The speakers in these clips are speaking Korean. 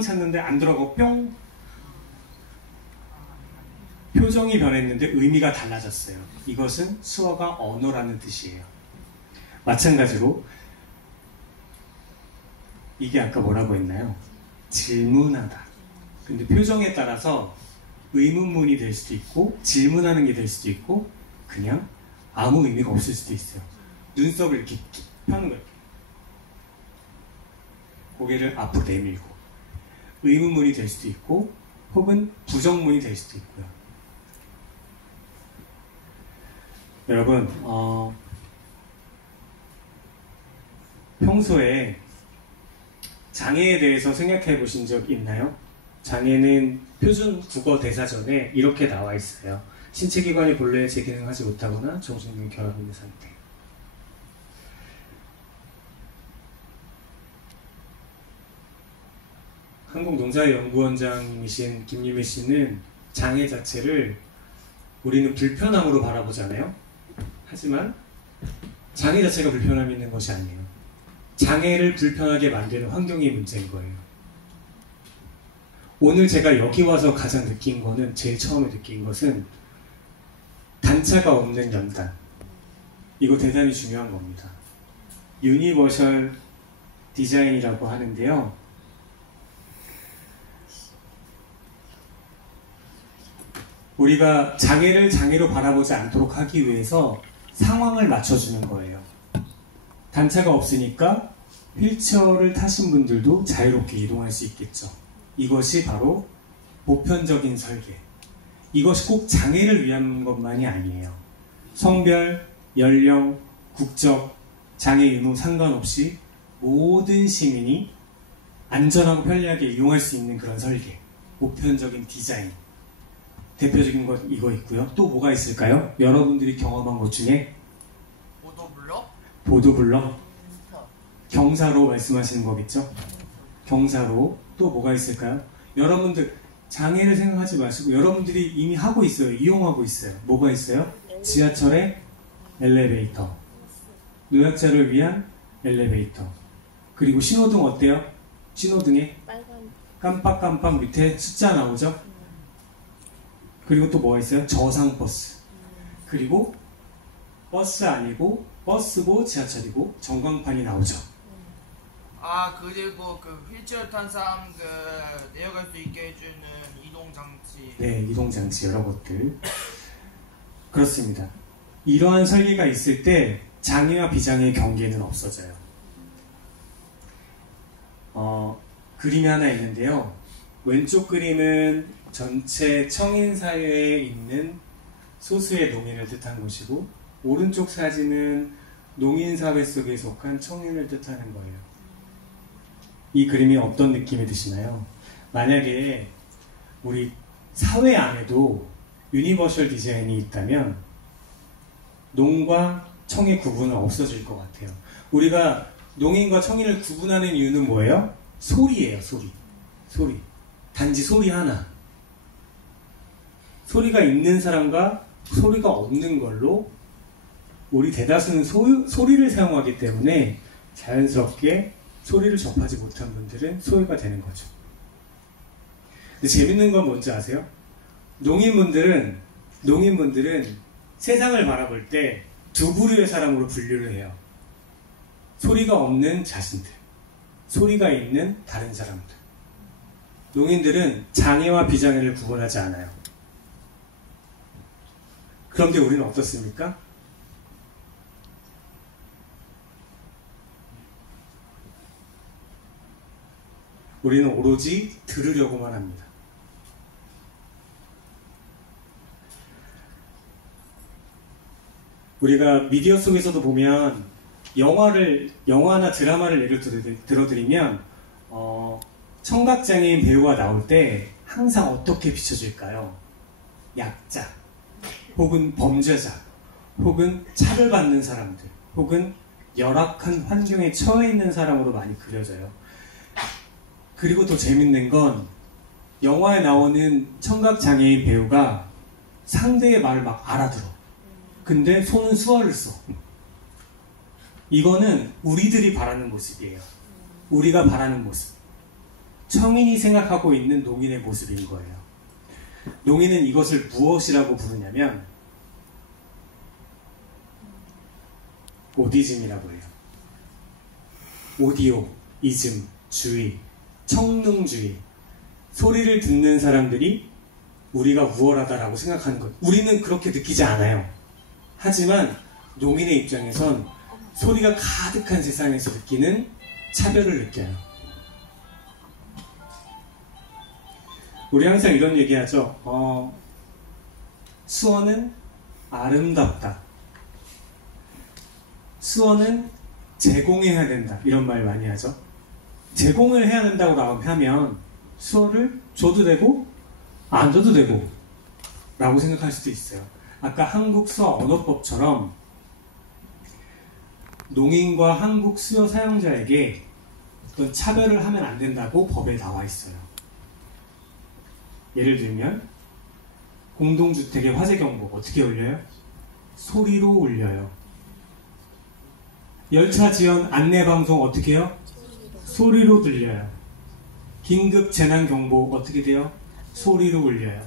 찼는데 안 들어가고 뿅! 표정이 변했는데 의미가 달라졌어요. 이것은 수어가 언어라는 뜻이에요. 마찬가지로 이게 아까 뭐라고 했나요? 질문하다. 근데 표정에 따라서 의문문이 될 수도 있고 질문하는 게 될 수도 있고 그냥 아무 의미가 없을 수도 있어요. 눈썹을 이렇게 펴는 거예요. 고개를 앞으로 내밀고 의문문이 될 수도 있고 혹은 부정문이 될 수도 있고요. 여러분 평소에 장애에 대해서 생각해 보신 적 있나요? 장애는 표준 국어 대사전에 이렇게 나와 있어요. 신체기관이 본래 재기능하지 못하거나 정신력이 결합있는 상태. 한국농사연구원장이신 김유미 씨는 장애 자체를 우리는 불편함으로 바라보잖아요. 하지만 장애 자체가 불편함이 있는 것이 아니에요. 장애를 불편하게 만드는 환경이 문제인 거예요. 오늘 제가 여기 와서 가장 느낀 거는, 제일 처음에 느낀 것은 단차가 없는 연단. 이거 대단히 중요한 겁니다. 유니버셜 디자인이라고 하는데요. 우리가 장애를 장애로 바라보지 않도록 하기 위해서 상황을 맞춰주는 거예요. 단차가 없으니까 휠체어를 타신 분들도 자유롭게 이동할 수 있겠죠. 이것이 바로 보편적인 설계. 이것이 꼭 장애를 위한 것만이 아니에요. 성별, 연령, 국적, 장애 유무 상관없이 모든 시민이 안전하고 편리하게 이용할 수 있는 그런 설계. 보편적인 디자인. 대표적인 것 이거 있고요. 또 뭐가 있을까요? 여러분들이 경험한 것 중에 보도블럭? 보도블럭? 경사로 말씀하시는 거겠죠? 경사로. 또 뭐가 있을까요? 여러분들 장애를 생각하지 마시고 여러분들이 이미 하고 있어요. 이용하고 있어요. 뭐가 있어요? 지하철의 엘리베이터, 노약자를 위한 엘리베이터, 그리고 신호등 어때요? 신호등에 깜빡깜빡 밑에 숫자 나오죠? 그리고 또 뭐가 있어요? 저상버스. 그리고 버스 아니고 버스고 지하철이고 전광판이 나오죠. 아, 그리고 그 휠체어 탄 사람들 내려갈 수 있게 해주는 이동장치. 네, 이동장치 여러 것들. 그렇습니다. 이러한 설계가 있을 때 장애와 비장애의 경계는 없어져요. 그림이 하나 있는데요. 왼쪽 그림은 전체 청인사회에 있는 소수의 농인을 뜻한 것이고, 오른쪽 사진은 농인사회 속에 속한 청인을 뜻하는 거예요. 이 그림이 어떤 느낌이 드시나요? 만약에 우리 사회 안에도 유니버셜 디자인이 있다면 농과 청의 구분은 없어질 것 같아요. 우리가 농인과 청인을 구분하는 이유는 뭐예요? 소리예요, 소리. 소리. 단지 소리 하나. 소리가 있는 사람과 소리가 없는 걸로 우리 대다수는 소리를 사용하기 때문에 자연스럽게 소리를 접하지 못한 분들은 소외가 되는 거죠. 근데 재밌는 건 뭔지 아세요? 농인분들은 세상을 바라볼 때 두 부류의 사람으로 분류를 해요. 소리가 없는 자신들, 소리가 있는 다른 사람들. 농인들은 장애와 비장애를 구분하지 않아요. 그런데 우리는 어떻습니까? 우리는 오로지 들으려고만 합니다. 우리가 미디어 속에서도 보면 영화나 드라마를 예를 들어드리면 청각장애인 배우가 나올 때 항상 어떻게 비춰질까요? 약자, 혹은 범죄자, 혹은 차별받는 사람들, 혹은 열악한 환경에 처해 있는 사람으로 많이 그려져요. 그리고 더 재밌는 건 영화에 나오는 청각장애인 배우가 상대의 말을 막 알아들어. 근데 손은 수어를 써. 이거는 우리들이 바라는 모습이에요. 우리가 바라는 모습. 청인이 생각하고 있는 농인의 모습인 거예요. 농인은 이것을 무엇이라고 부르냐면 오디즘이라고 해요. 오디오, 이즘, 주의, 청능주의. 소리를 듣는 사람들이 우리가 우월하다라고 생각하는 것. 우리는 그렇게 느끼지 않아요. 하지만 농인의 입장에선 소리가 가득한 세상에서 느끼는 차별을 느껴요. 우리 항상 이런 얘기하죠. 수어는 아름답다. 수어는 제공해야 된다. 이런 말 많이 하죠. 제공을 해야 된다고 하면 수어를 줘도 되고 안 줘도 되고 라고 생각할 수도 있어요. 아까 한국 수어 언어법처럼 농인과 한국 수어 사용자에게 어떤 차별을 하면 안 된다고 법에 나와 있어요. 예를 들면 공동주택의 화재경보 어떻게 울려요? 소리로 울려요. 열차 지연 안내방송 어떻게 해요? 소리로 들려요. 긴급 재난경보 어떻게 돼요? 소리로 울려요.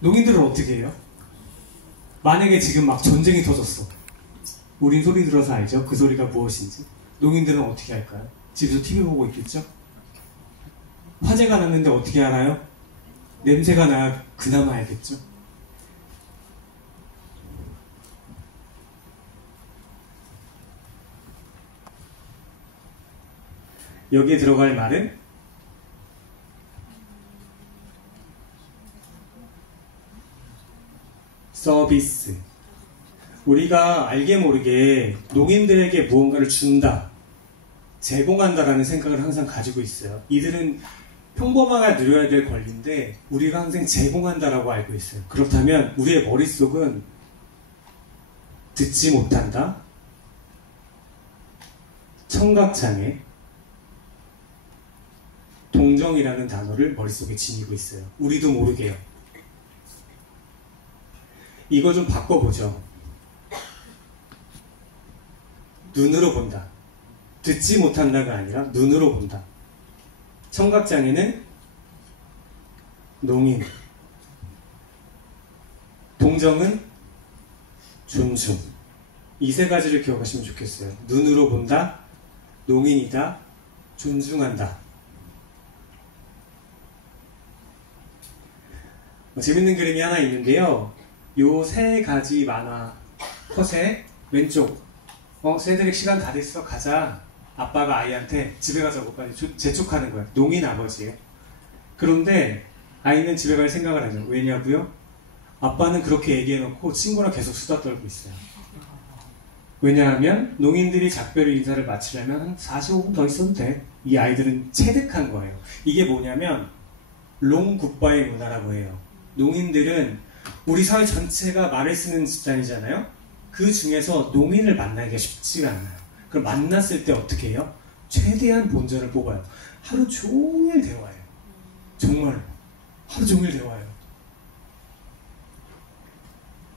농인들은 어떻게 해요? 만약에 지금 막 전쟁이 터졌어. 우린 소리 들어서 알죠? 그 소리가 무엇인지. 농인들은 어떻게 할까요? 집에서 TV 보고 있겠죠? 화재가 났는데 어떻게 알아요? 냄새가 나야 그나마 알겠죠? 여기에 들어갈 말은 서비스. 우리가 알게 모르게 농인들에게 무언가를 준다, 제공한다라는 생각을 항상 가지고 있어요. 이들은 평범하게 누려야 될 권리인데 우리가 항상 제공한다라고 알고 있어요. 그렇다면 우리의 머릿속은 듣지 못한다, 청각장애, 동정이라는 단어를 머릿속에 지니고 있어요. 우리도 모르게요. 이거 좀 바꿔보죠. 눈으로 본다. 듣지 못한다가 아니라 눈으로 본다. 청각장애는 농인, 동정은 존중. 이 세 가지를 기억하시면 좋겠어요. 눈으로 본다, 농인이다, 존중한다. 재밌는 그림이 하나 있는데요. 요 세 가지 만화 컷의 왼쪽, 새들이 시간 다 됐어, 가자. 아빠가 아이한테 집에 가자고 빨리 재촉하는 거야. 농인 아버지예요. 그런데 아이는 집에 갈 생각을 하죠. 왜냐고요? 아빠는 그렇게 얘기해놓고 친구랑 계속 수다 떨고 있어요. 왜냐하면 농인들이 작별 인사를 마치려면 한 45분 더 있어도 돼. 이 아이들은 체득한 거예요. 이게 뭐냐면 롱 굿바이 문화라고 해요. 농인들은 우리 사회 전체가 말을 쓰는 집단이잖아요. 그 중에서 농인을 만나기가 쉽지가 않아요. 그럼 만났을 때 어떻게 해요? 최대한 본전을 뽑아요. 하루 종일 대화해요. 정말 하루 종일 대화해요.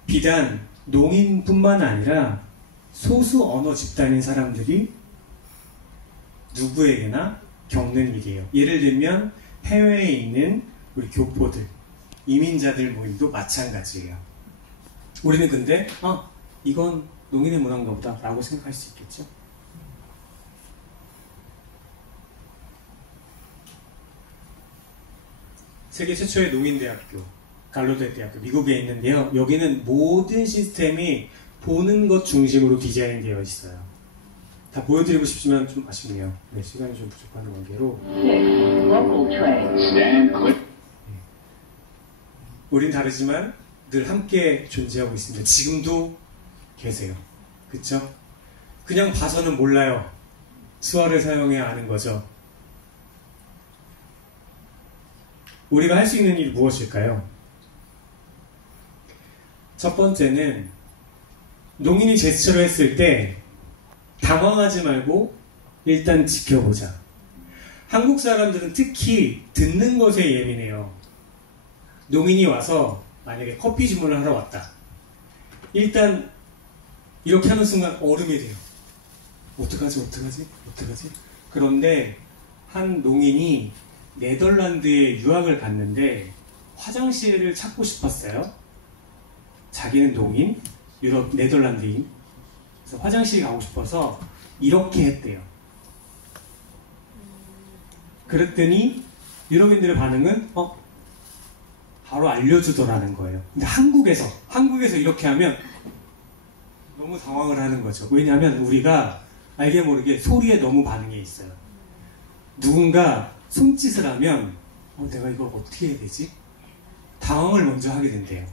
비단 농인뿐만 아니라 소수 언어 집단인 사람들이 누구에게나 겪는 일이에요. 예를 들면 해외에 있는 우리 교포들, 이민자들 모임도 마찬가지예요. 우리는 근데 이건 농인의 문화인가 보다 라고 생각할 수 있겠죠. 세계 최초의 농인대학교, 갈로데 대학교, 미국에 있는데요. 여기는 모든 시스템이 보는 것 중심으로 디자인 되어 있어요. 다 보여드리고 싶지만 좀 아쉽네요. 네, 시간이 좀 부족한 관계로. 우린 다르지만 늘 함께 존재하고 있습니다. 지금도 계세요. 그쵸? 그냥 봐서는 몰라요. 수어를 사용해야 아는 거죠. 우리가 할 수 있는 일이 무엇일까요? 첫 번째는 농인이 제스처를 했을 때 당황하지 말고 일단 지켜보자. 한국 사람들은 특히 듣는 것에 예민해요. 농인이 와서 만약에 커피 주문을 하러 왔다. 일단 이렇게 하는 순간 얼음이 돼요. 어떡하지? 그런데 한 농인이 네덜란드에 유학을 갔는데 화장실을 찾고 싶었어요. 자기는 농인, 유럽 네덜란드인. 그래서 화장실 가고 싶어서 이렇게 했대요. 그랬더니 유럽인들의 반응은 바로 알려주더라는 거예요. 근데 한국에서 이렇게 하면 너무 당황을 하는 거죠. 왜냐하면 우리가 알게 모르게 소리에 너무 반응해 있어요. 누군가 손짓을 하면 내가 이걸 어떻게 해야 되지? 당황을 먼저 하게 된대요.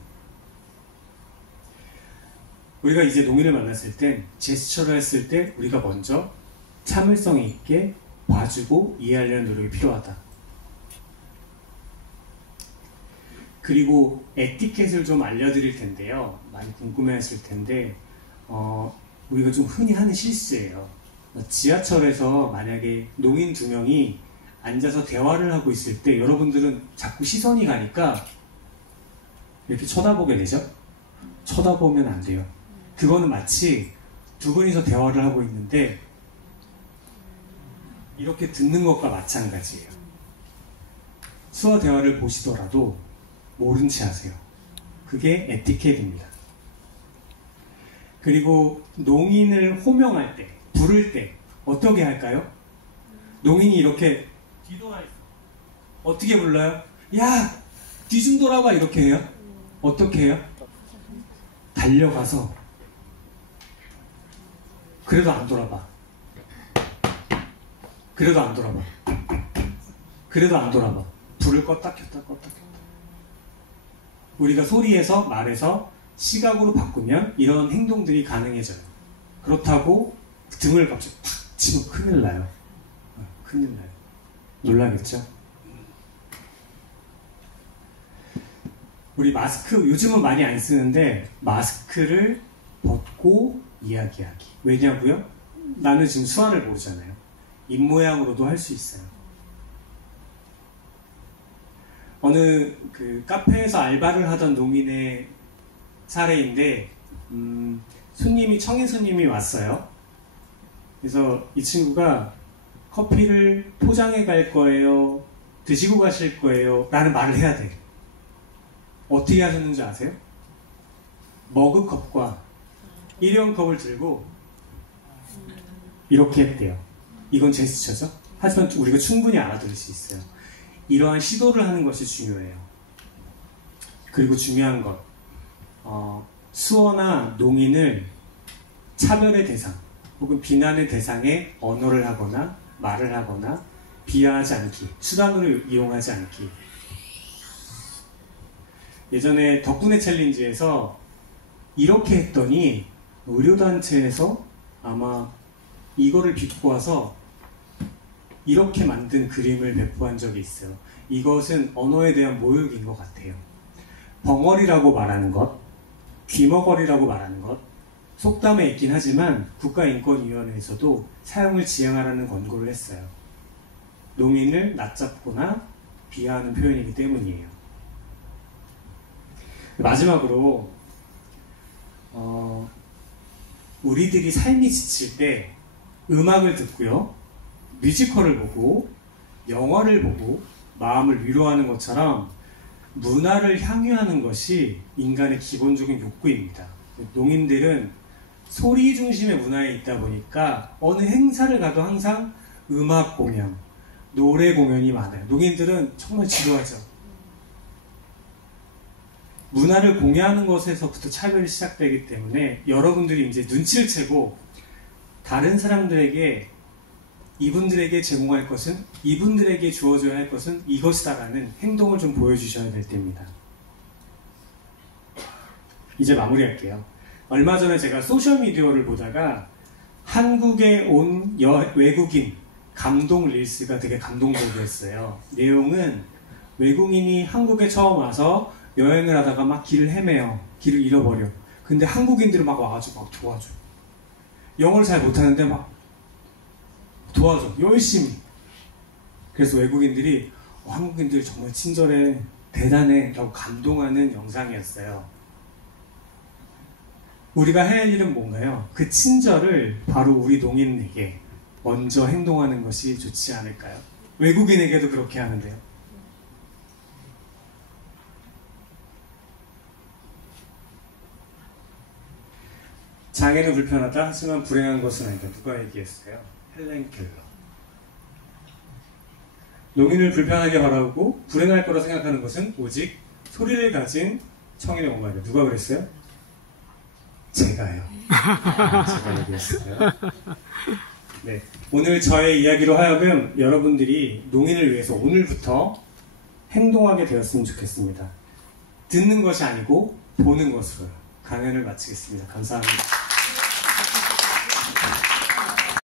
우리가 이제 농인을 만났을 땐 제스처를 했을 때 우리가 먼저 참을성 있게 봐주고 이해하려는 노력이 필요하다. 그리고 에티켓을 좀 알려드릴 텐데요. 많이 궁금해하실 텐데 우리가 좀 흔히 하는 실수예요. 지하철에서 만약에 농인 2명이 앉아서 대화를 하고 있을 때 여러분들은 자꾸 시선이 가니까 이렇게 쳐다보게 되죠? 쳐다보면 안 돼요. 그거는 마치 두 분이서 대화를 하고 있는데 이렇게 듣는 것과 마찬가지예요. 수어 대화를 보시더라도 모른 채 하세요. 그게 에티켓입니다. 그리고 농인을 호명할 때, 부를 때 어떻게 할까요? 농인이 이렇게 뒤돌아 있어. 어떻게 불러요? 야! 뒤 좀 돌아봐 이렇게 해요. 어떻게 해요? 달려가서 그래도 안 돌아봐. 그래도 안 돌아봐. 그래도 안 돌아봐. 불을 껐다 켰다 껐다 켰다. 우리가 소리에서 말에서 시각으로 바꾸면 이런 행동들이 가능해져요. 그렇다고 등을 갑자기 팍 치면 큰일 나요. 큰일 나요. 놀라겠죠? 우리 마스크 요즘은 많이 안 쓰는데 마스크를 벗고 이야기하기. 왜냐고요? 나는 지금 수화를 모르잖아요. 입모양으로도 할 수 있어요. 어느 카페에서 알바를 하던 농민의 사례인데 청인 손님이 왔어요. 그래서 이 친구가 커피를 포장해 갈 거예요? 드시고 가실 거예요? 라는 말을 해야 돼. 어떻게 하셨는지 아세요? 머그컵과 일회용 컵을 들고 이렇게 했대요. 이건 제스처죠. 하지만 우리가 충분히 알아들을 수 있어요. 이러한 시도를 하는 것이 중요해요. 그리고 중요한 것, 수어나 농인을 차별의 대상 혹은 비난의 대상에 언어를 하거나 말을 하거나 비하하지 않기, 수단으로 이용하지 않기. 예전에 덕분에 챌린지에서 이렇게 했더니 의료단체에서 아마 이거를 빚고 와서 이렇게 만든 그림을 배포한 적이 있어요. 이것은 언어에 대한 모욕인 것 같아요. 벙어리라고 말하는 것, 귀머거리라고 말하는 것, 속담에 있긴 하지만 국가인권위원회에서도 사용을 지양하라는 권고를 했어요. 농인을 낮잡거나 비하하는 표현이기 때문이에요. 마지막으로 우리들이 삶이 지칠 때 음악을 듣고요, 뮤지컬을 보고 영화를 보고 마음을 위로하는 것처럼 문화를 향유하는 것이 인간의 기본적인 욕구입니다. 농인들은 소리 중심의 문화에 있다 보니까 어느 행사를 가도 항상 음악 공연, 노래 공연이 많아요. 농인들은 정말 지루하죠. 문화를 공유하는 것에서부터 차별이 시작되기 때문에 여러분들이 이제 눈치를 채고 다른 사람들에게 이분들에게 제공할 것은, 이분들에게 주어져야 할 것은 이것이다라는 행동을 좀 보여주셔야 될 때입니다. 이제 마무리할게요. 얼마 전에 제가 소셜미디어를 보다가 한국에 온 외국인 감동 릴스가 되게 감동적이었어요. 내용은 외국인이 한국에 처음 와서 여행을 하다가 막 길을 헤매요. 길을 잃어버려. 근데 한국인들은 막 와가지고 막 도와줘. 영어를 잘 못하는데 막 도와줘. 열심히. 그래서 외국인들이 한국인들 정말 친절해, 대단해 라고 감동하는 영상이었어요. 우리가 해야 할 일은 뭔가요? 그 친절을 바로 우리 농인에게 먼저 행동하는 것이 좋지 않을까요? 외국인에게도 그렇게 하는데요. 장애는 불편하다. 하지만 불행한 것은 아니다. 누가 얘기했어요? 헬렌 켈러. 농인을 불편하게 바라고 불행할 거라 생각하는 것은 오직 소리를 가진 청인의 옹말이다. 누가 그랬어요? 제가요. 제가 얘기했어요. 네, 오늘 저의 이야기로 하여금 여러분들이 농인을 위해서 오늘부터 행동하게 되었으면 좋겠습니다. 듣는 것이 아니고 보는 것으로요. 강연을 마치겠습니다. 감사합니다.